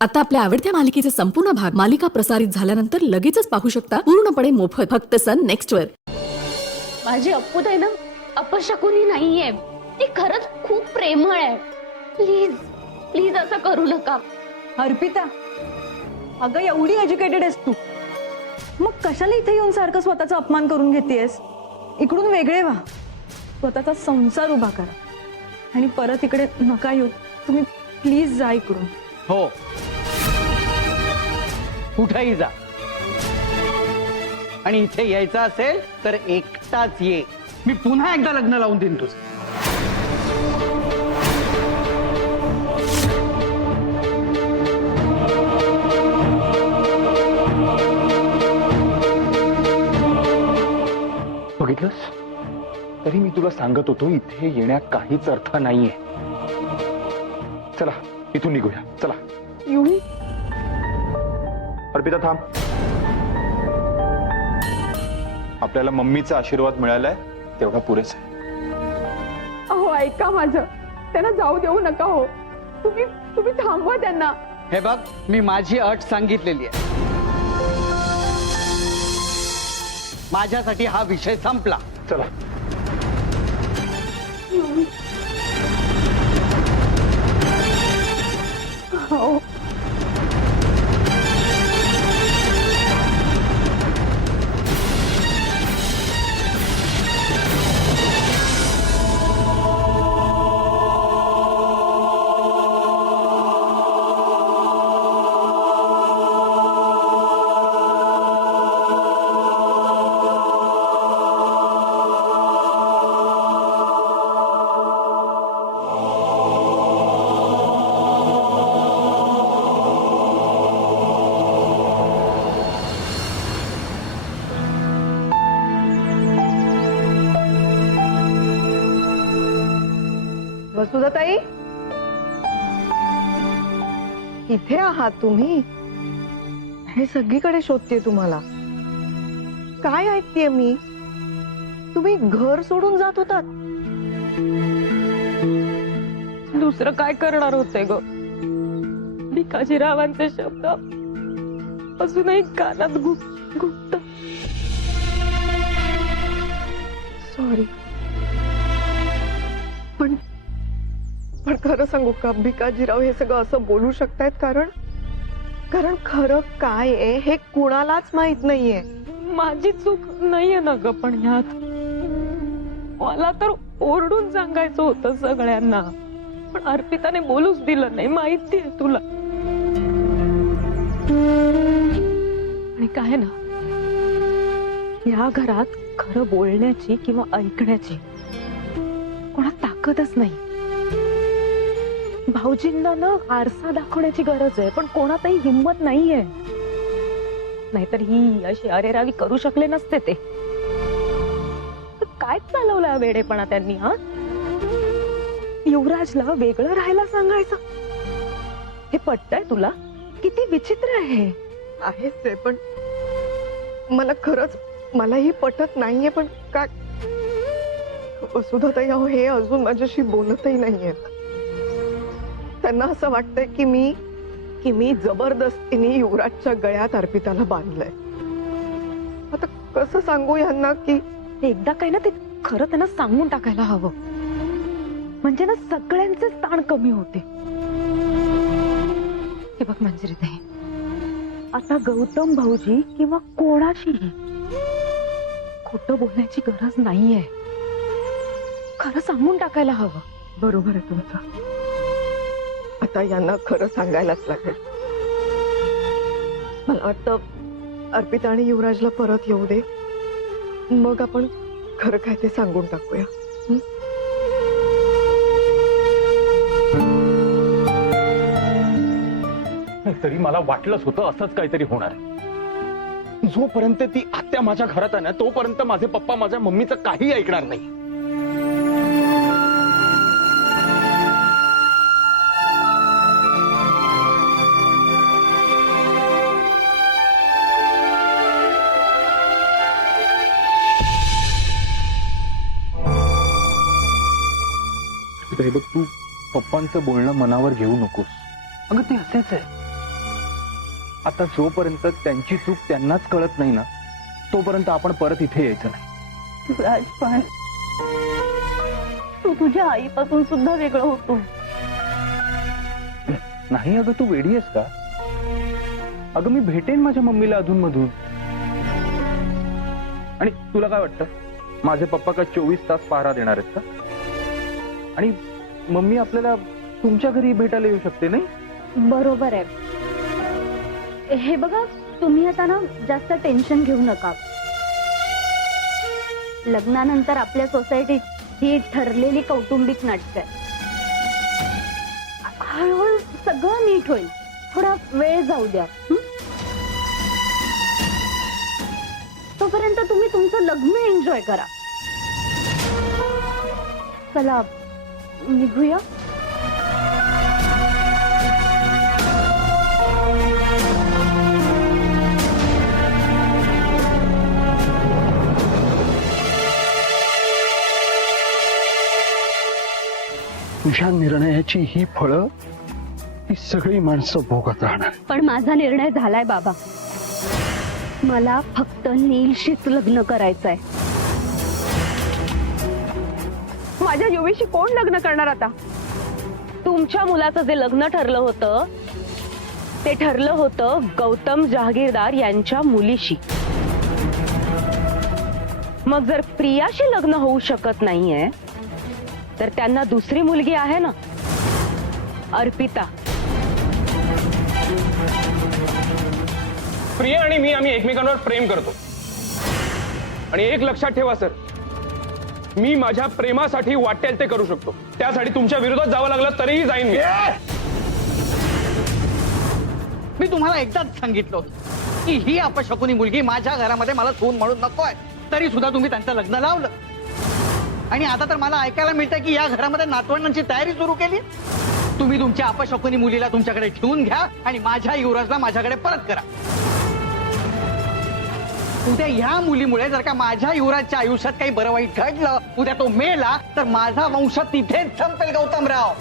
आता आपल्या आवडत्या मालिकेचे संपूर्ण भाग मालिका प्रसारित झाल्यानंतर लगेचच पाहू शकता पूर्णपणे मोफत फक्त सन नेक्स्ट वर। माझी अप्पूताई ना अपशकुनी नाहीये, ती खरंच खूप प्रेमळ आहे। प्लीज प्लीज असं करू नका। अर्पिता, अगं एवढी एज्युकेटेड आहेस तू, मग कशाला इथे येऊन सारखं स्वतःचा अपमान करून घेतेस? इकडून वेगळे व्हा, स्वतःचा संसार उभा करा आणि परत इकडे नका येऊ। तुम्ही प्लीज जा इकडून। हो, कुठेही जा आणि इथे यायचं असेल तर एकटाच ये। मी पुन्हा एकदा लग्न लावून देईन तुझं। बघितलंस, तरी मी तुला सांगत होतो इथे येण्यात काहीच अर्थ नाहीये। चला इथून निघूया, चला। एवढी अर्पिता थांब, आपल्याला मम्मीचा आशीर्वाद मिळालाय तेवढा पुरेसा आहे। अहो ऐका माझं, त्यांना जाऊ देऊ नका हो। तुम्ही थांबवा त्यांना। हे बघ, मी माझी अट सांगितलेली आहे। माझ्यासाठी हा विषय संपला। चला हो वसुधाताई, इथे आहात तुम्ही? हे सगळीकडे शोधते तुम्हाला। काय ऐकतेय मी? तुम्ही घर सोडून जात होतात? दुसरं काय करणार होते ग? भिकाजीरावांचे शब्द अजूनही कानात घुमत। सॉरी, पण खरं सांगू का, भिकाजीराव हे सगळं असं बोलू शकतायत कारण खरं काय आहे हे कुणालाच माहित नाहीये। माझी चूक नाहीये ना ग, पण ह्यात मला तर ओरडून सांगायचं होतं सगळ्यांना, पण अर्पिताने बोलूच दिलं नाही। माहितीये तुला, आणि काय ना, या घरात खरं बोलण्याची किंवा ऐकण्याची कोणात ताकदच नाही। भाऊजींना ना आरसा दाखवण्याची गरज आहे, पण कोणातही हिंमत नाहीये। नाहीतर ही अशी अरेरावी करू शकले नसते ते। काय चालवलं वेडेपणा त्यांनी? हा, युवराजला वेगळं राहायला सांगायचं, हे पटतंय तुला? किती विचित्र आहे। आहेच आहे, पण मला खरंच मलाही पटत नाहीये। पण काय वसुधाताई, अहो हे अजून माझ्याशी बोलतही नाहीयेत। त्यांना असं वाटतंय की मी जबरदस्तीने युवराजच्या गळ्यात अर्पिताला बांधलंय। आता कसं सांगू यांना की एकदा काय ना, ते खरं त्यांना सांगून टाकायला हवं, म्हणजे ना सगळ्यांचे ताण कमी होते। हे बघ मंजिरीताई, आता गौतम भाऊजी किंवा कोणाशीही खोटं बोलण्याची गरज नाहीये, खरं सांगून टाकायला हवं। बरोबर आहे तुमचं, आता यांना खरं सांगायलाच लागेल। मला वाटतं अर्पिता आणि युवराजला परत येऊ दे, मग आपण खरं काय ते सांगून टाकूया। तरी मला वाटलंच होतं असंच काहीतरी होणार आहे। जोपर्यंत ती आत्या माझ्या घरात आहे ना, तोपर्यंत माझे पप्पा माझ्या मम्मीचं काही ऐकणार नाही। हे बघ, तू पप्पांचं बोलणं मनावर घेऊ नकोस। अगं ते असेच आहे, आता जोपर्यंत त्यांची चूक त्यांनाच कळत नाही ना तोपर्यंत आपण परत इथे यायचं नाही. राज पण तू तुझ्या आईपासून सुद्धा वेगळं होतो. नाही अगं, तू वेडी आहेस का? अगं मी भेटेन माझ्या मम्मीला अधून मधून. आणि तुला काय वाटतं माझे पप्पा का 24 तास पहारा देणार आहेत का? आणि मम्मी आपल्याला तुमच्या घरी भेटायला येऊ शकते नाही? बरोबर आहे. हे बघा, तुम्ही आता ना जास्त टेन्शन घेऊ नका. लग्नानंतर आपल्या सोसायटीत ही ठरलेली कौटुंबिक नाटक आहे. हळूहळू सगळं नीट होईल. थोडा वेळ जाऊ द्या. तोपर्यंत तुम्ही तुमचं लग्न एन्जॉय करा. चला निघूया. तुझ्या निर्णयाची ही फळं ही सगळी माणसं भोगत राहणार. पण माझा निर्णय झालाय बाबा. मला फक्त नीलशीच लग्न करायचंय. माझ्या युवीशी कोण लग्न करणार आता? तुमच्या मुलाचं जे लग्न ठरलं होतं ते ठरलं होतं गौतम जहागीरदार यांच्या मुलीशी. मग जर प्रियाशी लग्न होऊ शकत नाहीये तर त्यांना दुसरी मुलगी आहे ना, अर्पिता. प्रिया आणि मी आम्ही एकमेकांवर प्रेम करतो. आणि एक लक्षात ठेवा सर, मी माझ्या प्रेमासाठी वाटेल ते करू शकतो. त्यासाठी तुमच्या विरोधात जावं लागलं तरीही जाईन मी. मी तुम्हाला एकदाच सांगितलं होतं की ही अपशकुनी मुलगी माझ्या घरामध्ये मला सून म्हणून नकोय. तरी सुद्धा तुम्ही त्यांचं लग्न लावलं. आणि आता तर मला ऐकायला मिळतंय की या घरामध्ये नातवंडांची तयारी सुरू केली. तुम्ही तुमच्या अपशकुनी मुलीला तुमच्याकडे ठेवून घ्या आणि माझ्या युवराजला माझ्याकडे परत करा. उद्या ह्या मुलीमुळे जर का माझ्या युवराजच्या आयुष्यात काही बरं वाईट घडलं, उद्या तो मेला, तर माझा वंश तिथेच संपेल गौतमराव.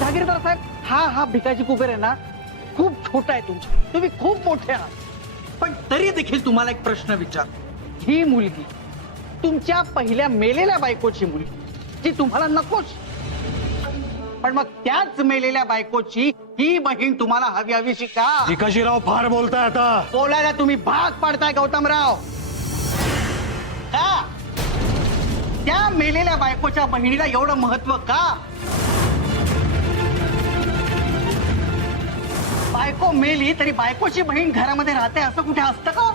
जागीरदार साहेब, हा भिकाजी कुबेर आहे ना, खूप छोटा आहे तुमचा. तुम्ही खूप मोठे आहात. पण तरी देखील तुम्हाला एक प्रश्न विचार. ही मुलगी तुमच्या पहिल्या मेलेल्या बायकोची मुलगी जी तुम्हाला नकोच, पण मग त्याच मेलेल्या बायकोची ही बहीण तुम्हाला हवी हवीशी का? भिकाजीराव फार बोलताय आता. बोलायला तुम्ही भाग पाडताय गौतमराव. का? त्या मेलेल्या बायकोच्या बहिणीला एवढं महत्व का? बायको मेली तरी बायकोची बहीण घरामध्ये राहते असं कुठे असतं का?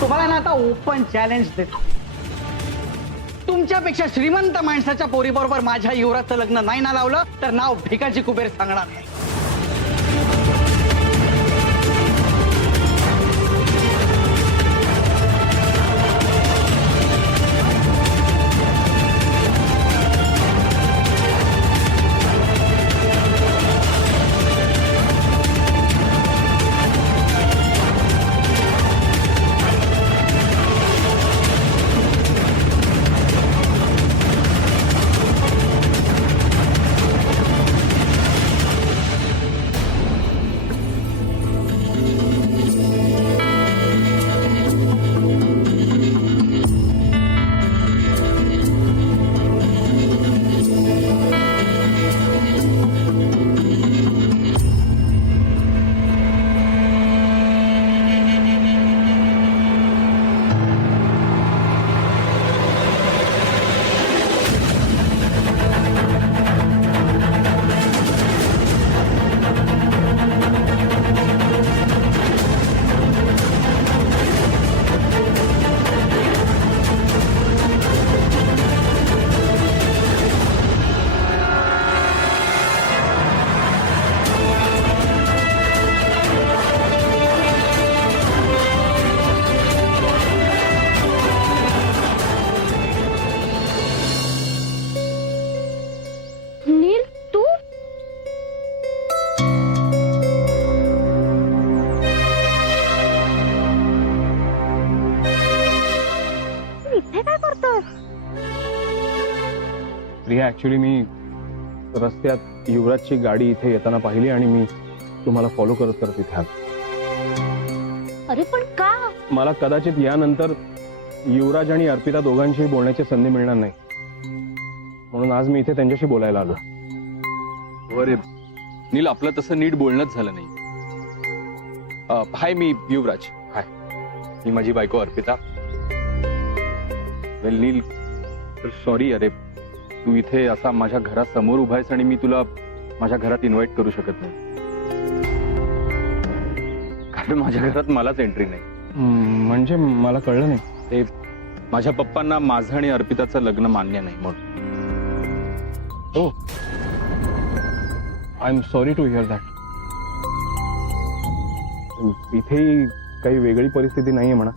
तुम्हाला ना आता ओपन चॅलेंज देतो. तुमच्यापेक्षा श्रीमंत माणसाच्या पोरीबरोबर माझ्या युवराजचं लग्न नाही ना लावलं तर नाव भिकाजी कुबेर सांगणार नाही. प्रिया, ऍक्च्युली मी रस्त्यात युवराजची गाडी इथे येताना पाहिली आणि मी तुम्हाला फॉलो करत करत इथे आलो. अरे पण का? मला कदाचित यानंतर युवराज आणि अर्पिता दोघांशी बोलण्याची संधी मिळणार नाही, म्हणून आज मी इथे त्यांच्याशी बोलायला आलो. अरे नील, आपलं तसं नीट बोलणंच झालं नाही. हाय, मी युवराज. हाय, ही माझी बायको अर्पिता. वेल नील, सॉरी अरे, तू इथे असा माझ्या घरासमोर उभा आहेस आणि मी तुला माझ्या घरात इन्व्हाइट करू शकत नाही, कारण माझ्या घरात मलाच एंट्री नाही. म्हणजे मला कळलं नाही. ते माझ्या पप्पांना माझं आणि अर्पिताचं लग्न मान्य नाही म्हणून. हो, I am sorry to hear that. इथेही काही वेगळी परिस्थिती नाहीये म्हणा.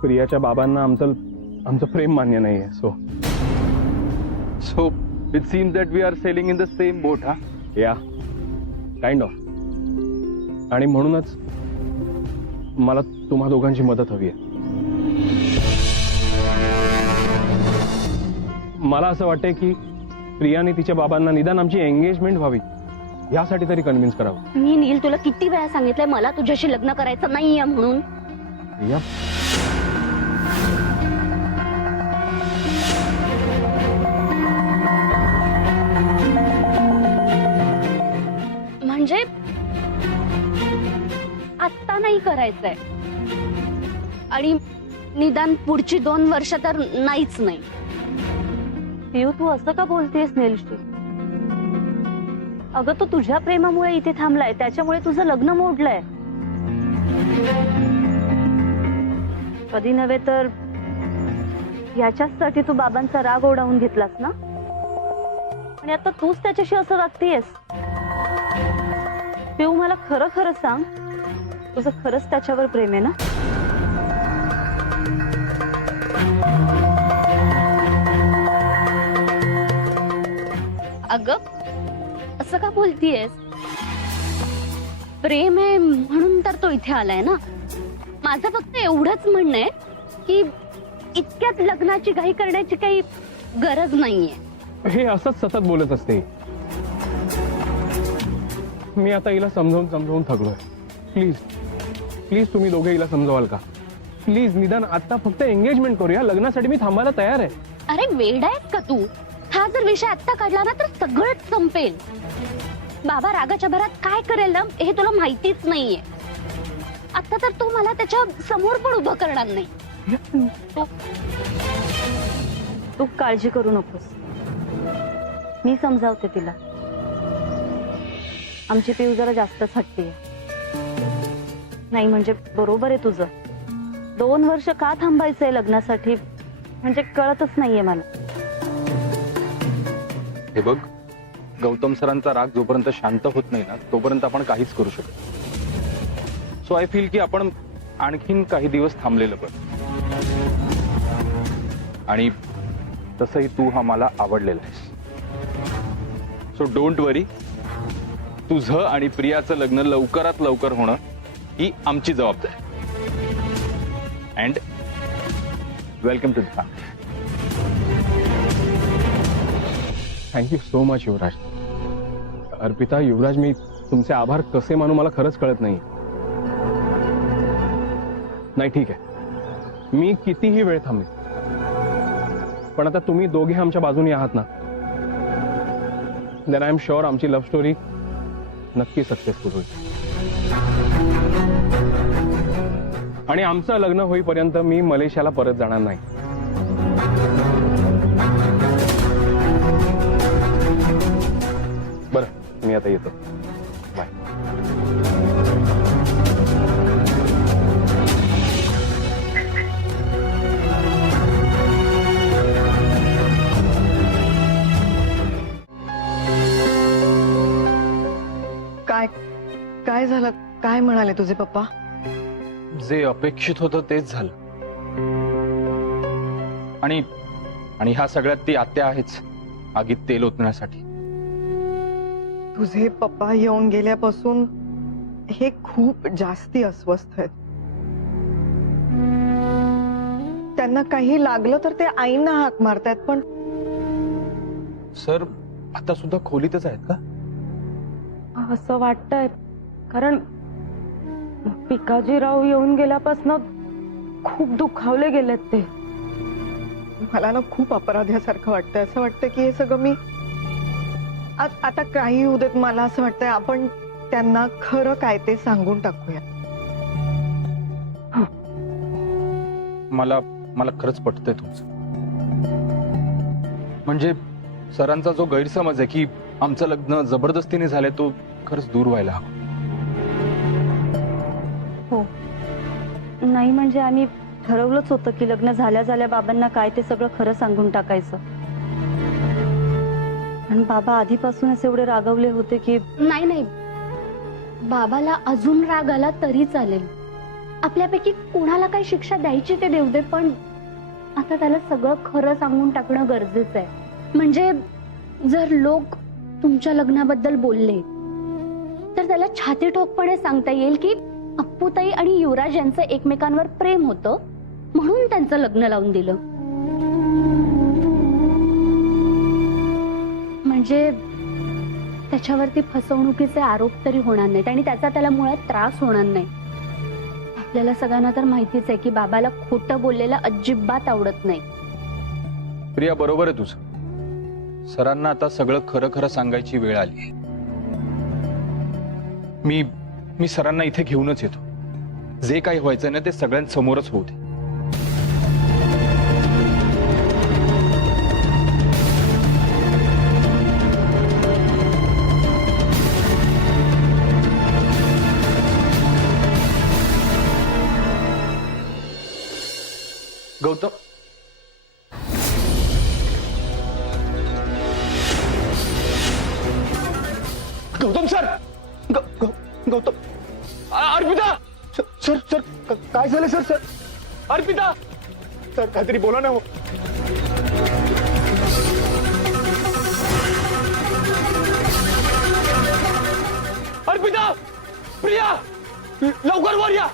प्रियाच्या बाबांना आमचं प्रेम मान्य नाहीये. So it seems that we are sailing in the same boat. हा, या काइंड ऑफ. आणि म्हणूनच मला तुम्हा दोघांची मदत हवी आहे. मला असं वाटतंय की प्रियाने तिच्या बाबांना निदान आमची एंगेजमेंट व्हावी यासाठी तरी कन्व्हिन्स करावं. मी नील तुला किती वेळा सांगितलंय मला तुझ्याशी लग्न करायचं नाहीये म्हणून. प्रिया, म्हणजे आत्ता नाही करायचंय आणि निदान पुढची 2 वर्ष तर नाहीच नाही. पियू, तू असं का बोलतेस नीलशी? अगं, तो तुझ्या प्रेमामुळे इथे थांबलाय, त्याच्यामुळे तुझं लग्न मोडलंय. कधी नव्हे तर याच्यासाठी तू बाबांचा राग ओढावून घेतलास ना, आणि आता तूच त्याच्याशी असं वागतेयस. पियू, मला खरं खरं सांग, तुझं खरंच त्याच्यावर प्रेम आहे ना? अगं, असं का बोलतीयस? प्रेम आहे म्हणून तर तो इथे आलाय ना. माझं फक्त एवढंच म्हणणं आहे की इतक्यात लग्नाची घाई करण्याची काही गरज नाहीये. हे असंच सतत बोलत असते. मी आता हिला समजावून थकलोय. प्लीज प्लीज तुम्ही दोघे हिला समजवाल का? प्लीज निदान आता फक्त एंगेजमेंट करूया. लग्नासाठी मी थांबायला तयार आहे. अरे वेडा आहेस का तू? हा जर विषय आत्ता काढला ना तर सगळंच संपेल. बाबा रागाच्या भरात काय करेल ना हे तुला माहितीच नाहीये. आता तर तू मला त्याच्या समोर पण उभं करणार नाही. तू काळजी करू नकोस, मी समजावते तिला. आमची पिऊ जरा जास्तच हट्टी आहे. नाही म्हणजे बरोबर आहे तुझं. 2 वर्ष का थांबायचंय लग्नासाठी म्हणजे कळतच नाहीये मला. हे बघ, गौतम सरांचा राग जोपर्यंत शांत होत नाही ना तोपर्यंत आपण काहीच करू शकत. सो आय फील की आपण आणखीन काही दिवस थांबलेलं बरं. आणि तसंही तू हा मला आवडलेला आहेस. सो डोंट वरी, तुझं आणि प्रियाचं लग्न लवकरात लवकर होणं ही आमची जबाबदारी. And welcome to the family. Thank you so much Yuvraj. Arpita, Yuvraj, मी तुमचे आभार कसे मानू मला खरंच कळत नाही. नाही ठीक आहे, मी कितीही वेळ थांबेन, पण आता तुम्ही दोघे आमच्या बाजूने आहात ना, देन आय एम शुअर आमची लव्ह स्टोरी नक्की सक्सेसफुल होईल. आणि आमचं लग्न होईपर्यंत मी मलेशियाला परत जाणार नाही. बरं, मी आता येतो. बाय. काय काय झालं? काय म्हणाले तुझे पप्पा? जे अपेक्षित होतं तेच झालं. आणि आणि ह्या सगळ्यात ती आत्या आहेच आगीत तेल ओतण्यासाठी. तुझे पप्पा येऊन गेल्यापासून हे खूप जास्ती अस्वस्थ आहेत. त्यांना काही लागलं तर ते आईंना हाक मारतायत. पण सर, आता सुद्धा खोलीतच आहेत का? असं वाटतंय कारण पिकाजीराव येऊन गेल्यापासून खूप दुखावले गेलेत ते. मला ना खूप अपराध्यासारखं वाटतंय. असं वाटतं की हे सगळं मी आता काही होऊ देत. मला असं वाटतंय आपण त्यांना खरं काय ते सांगून टाकूया. मला मला खरंच पटतंय तुमचं. म्हणजे सरांचा जो गैरसमज आहे की आमचं लग्न जबरदस्तीने झालंय तो खरंच दूर व्हायला हवं. हो, नाही म्हणजे आम्ही ठरवलंच होतं की लग्न झाल्या झाल्या बाबांना काय ते सगळं खरं सांगून टाकायचं. आणि बाबा आधीपासूनच एवढे रागवले होते की नाही नाही, बाबाला अजून राग आला तरी चालेल. आपल्यापैकी कोणाला काही शिक्षा द्यायची ते देऊ दे, पण आता त्याला सगळं खरं सांगून टाकणं गरजेचं आहे. म्हणजे जर लोक तुमच्या लग्नाबद्दल बोलले तर त्याला छाती ठोकपणे सांगता येईल की अप्पूताई आणि युवराज यांचं एकमेकांवर प्रेम होतं म्हणून त्यांचं लग्न लावून दिलं. म्हणजे त्याच्यावरती फसवणुकीचे आरोप तरी होणार नाहीत आणि त्याचा त्याला मुळात त्रास होणार नाही. आपल्याला सगळ्यांना तर माहितीच आहे की बाबाला खोटं बोललेलं अजिबात आवडत नाही. प्रिया, बरोबर आहे तुझं. सरांना आता सगळं खरं खरं सांगायची वेळ आली आहे. मी सरांना इथे घेऊनच येतो. जे काही व्हायचं ना ते सगळ्यांसमोरच होऊ दे. Gautam, Gautam sir, Gautam, Arpita sir sir काय झालं सर? सर अर्पिता सर काहीतरी बोला ना हो. अर्पिता, प्रिया, लवकर वर या.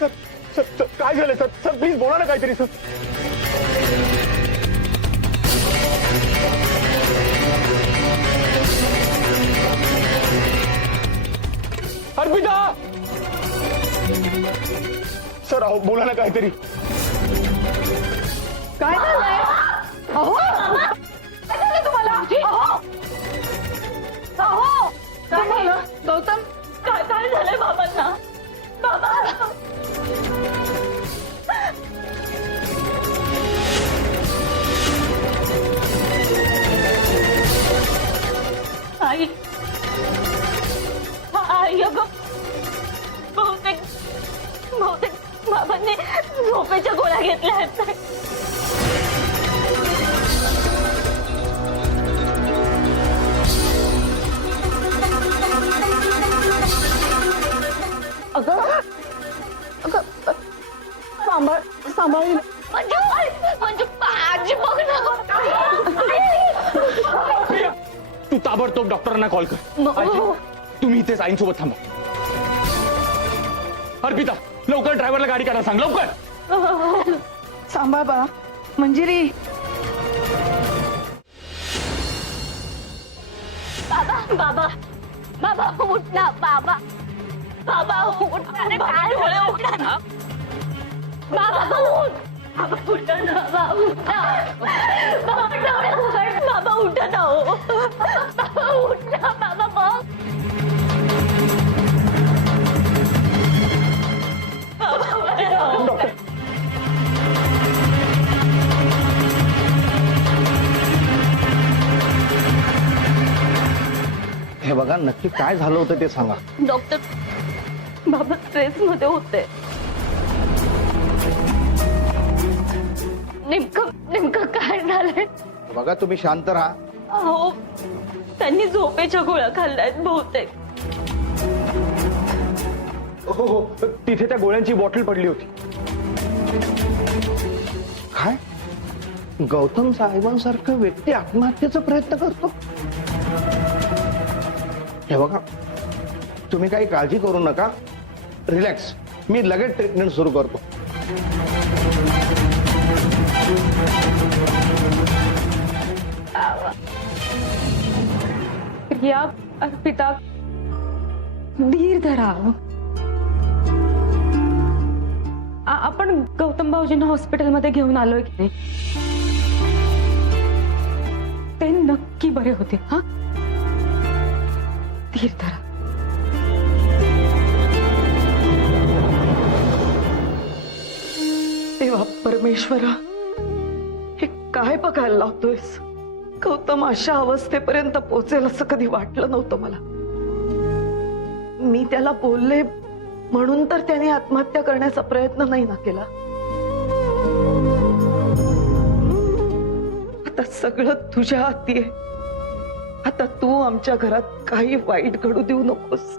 सर सर सर काय झालं सर? सर प्लीज बोला ना काहीतरी सर. अर्पिता, सर अहो बोला ना काहीतरी. काय झालंय? अहो काय झालं तुम्हाला? अहो काय झालं? गौतम काय काय झालंय बाबांना? बाबा आई आई अगं बहुतेक बाबांनी झोपेच्या गोळ्या घेतल्या आहेत. अगं अगं सांभाळ म्हणजे आजी बघ प्रिया, तू ताबडतोब डॉक्टरांना कॉल कर. आजी, तुम्ही इथेच आईंसोबत थांबा. अर्पिता, लवकर ड्रायव्हरला गाडी काढा सांग, लवकर. सांभाळ बा मंजिरी. बाबा बाबा बाबा उठ ना. बाबा बाबा उठ ना. काय झालं? उठ ना. बाबा उठ. बाबा उठ ना. बाबा उठ ना. बाबा उठ. बाबा उठ ना. बाबा उठ ना. बाबा बघ. डॉक्टर हे बघा, नक्की काय झालं होतं ते सांगा. डॉक्टर, बाबा स्ट्रेस मध्ये होते. नेमकं काय झालंय? बघा, तुम्ही शांत राहा. अहो त्यांनी झोपेच्या गोळ्या खाल्ल्यात बहुतेक. हो हो, तिथे त्या गोळ्यांची बॉटल पडली होती. काय? गौतम साहेबांसारखं व्यक्ती आत्महत्येचा प्रयत्न करतो? हे बघा, तुम्ही काही काळजी करू नका. रिलॅक्स. मी लगेच ट्रीटमेंट सुरू करतो. प्रिया, अर्पिता, धीर धरा. आपण गौतम भाऊजींना हॉस्पिटलमध्ये घेऊन आलोय की नाही? ते नक्की बरे होते. हा, धीर धरा. देवा परमेश्वरा, हे काय बघायला लावतोयस? गौतम अशा अवस्थेपर्यंत पोहोचेल असं कधी वाटलं नव्हतं मला. मी त्याला बोलले म्हणून तर त्याने आत्महत्या करण्याचा प्रयत्न नाही ना केला. आता सगळं तुझ्या हाती आहे. आता तू आमच्या घरात काही वाईट घडू देऊ नकोस.